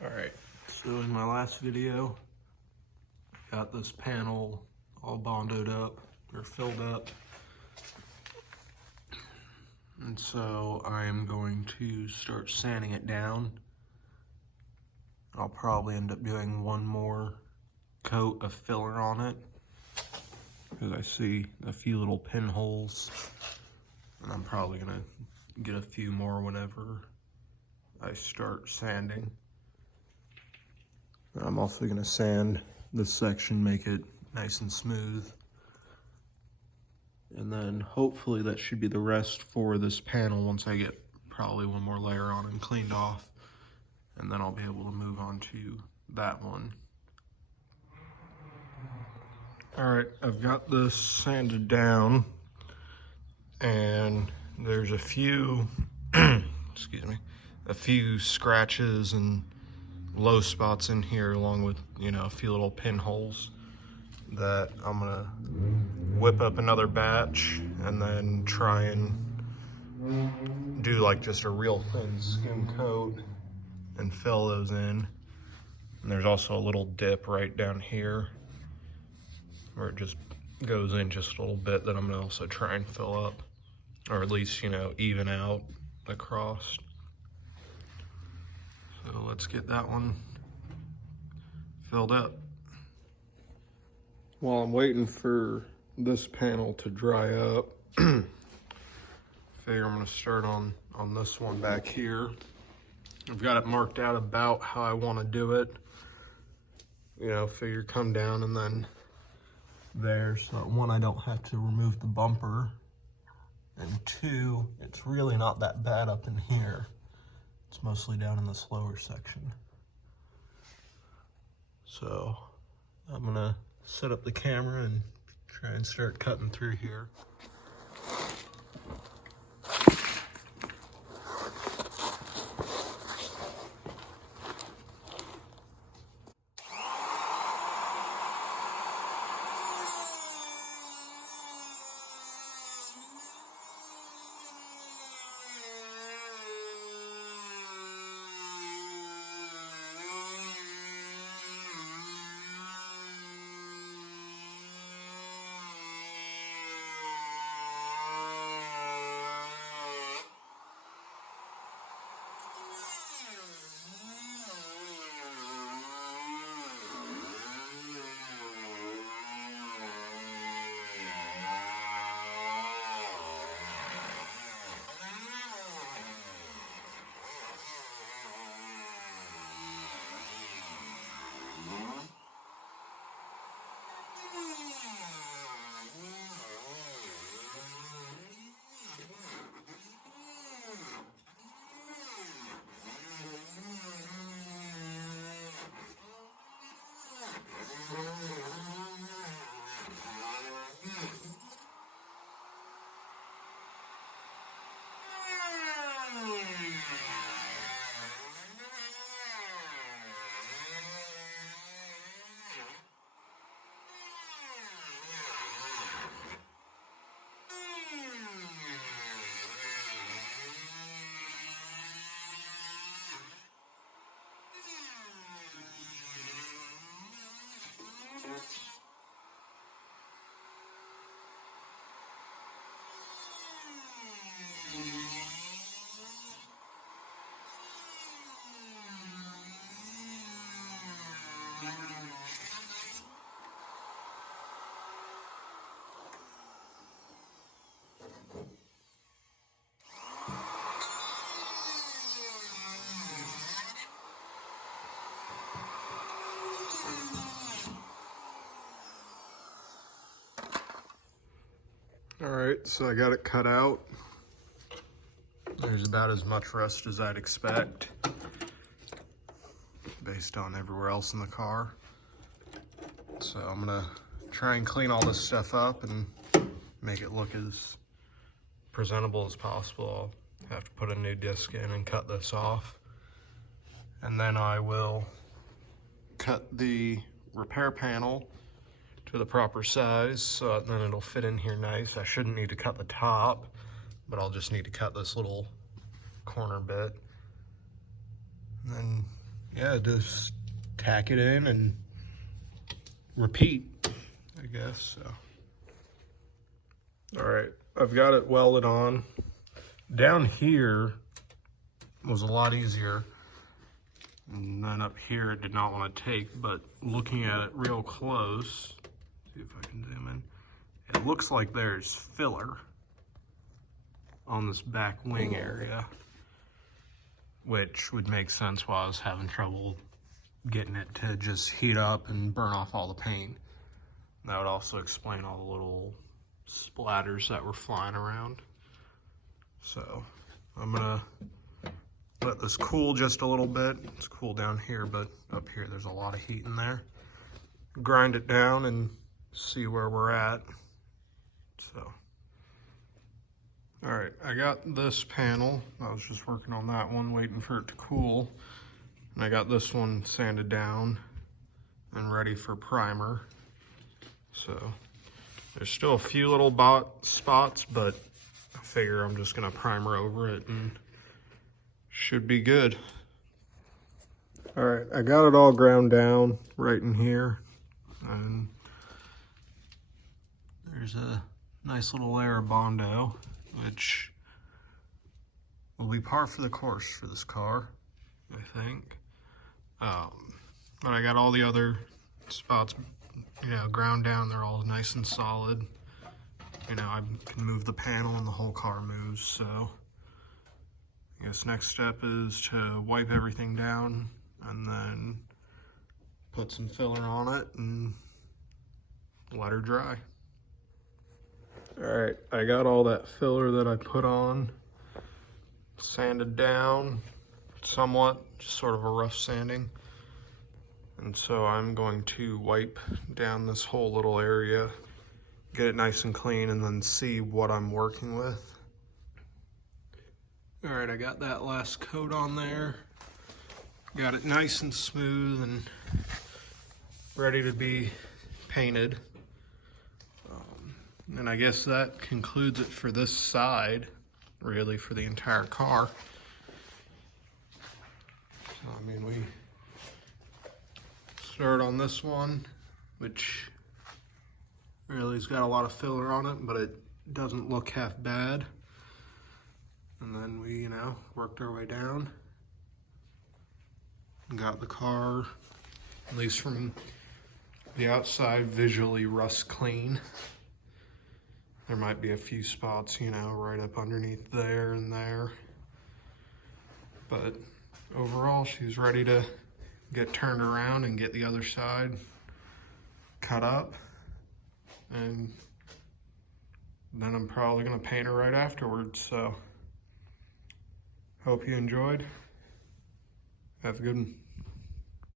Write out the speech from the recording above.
Alright, so in my last video, I got this panel all bondoed up, or filled up. And so I'm going to start sanding it down. I'll probably end up doing one more coat of filler on it, because I see a few little pinholes, and I'm probably gonna get a few more whenever I start sanding. I'm also gonna sand this section, make it nice and smooth. And then hopefully that should be the rest for this panel once I get probably one more layer on and cleaned off. And then I'll be able to move on to that one. All right, I've got this sanded down, and there's a few, excuse me, a few scratches and low spots in here, along with, a few little pinholes that I'm gonna whip up another batch and then try and do like just a real thin skim coat and fill those in. And there's also a little dip right down here where it just goes in just a little bit that I'm gonna also try and fill up, or at least, even out across. So let's get that one filled up. While I'm waiting for this panel to dry up, figure I'm gonna start on this one back here. I've got it marked out about how I wanna do it. Figure come down and then there, so that one, I don't have to remove the bumper, and two, it's really not that bad up in here. It's mostly down in this lower section. So I'm gonna set up the camera and try and start cutting through here. All right, so I got it cut out. There's about as much rust as I'd expect based on everywhere else in the car. So I'm gonna try and clean all this stuff up and make it look as presentable as possible. I'll have to put a new disc in and cut this off. And then I will cut the repair panel to the proper size, so then it'll fit in here nice. I shouldn't need to cut the top, but I'll just need to cut this little corner bit. And then, yeah, just tack it in and repeat, I guess. So, all right, I've got it welded on. Down here was a lot easier, and then up here it did not want to take, but looking at it real close, see if I can zoom in, it looks like there's filler on this back wing area, which would make sense why I was having trouble getting it to just heat up and burn off all the paint. That would also explain all the little splatters that were flying around. So I'm gonna let this cool just a little bit. It's cool down here, but up here there's a lot of heat in there. Grind it down and see where we're at. So, all right, I got this panel. I was just working on that one, waiting for it to cool. And I got this one sanded down and ready for primer. So there's still a few little spots, but I figure I'm just gonna primer over it and should be good. All right, I got it all ground down right in here. And there's a nice little layer of Bondo, which will be par for the course for this car, I think. But I got all the other spots, you know, ground down. They're all nice and solid. You know, I can move the panel and the whole car moves. So I guess next step is to wipe everything down and then put some filler on it and let her dry. All right, I got all that filler that I put on sanded down somewhat, just sort of a rough sanding. And so I'm going to wipe down this whole little area, get it nice and clean, and then see what I'm working with. All right, I got that last coat on there. Got it nice and smooth and ready to be painted. And I guess that concludes it for this side, really, for the entire car. So, I mean, we start on this one, which really has got a lot of filler on it, but it doesn't look half bad. And then we, you know, worked our way down and got the car, at least from the outside, visually rust clean. There might be a few spots, you know, right up underneath there and there. But overall, she's ready to get turned around and get the other side cut up. And then I'm probably gonna paint her right afterwards. So, hope you enjoyed. Have a good one.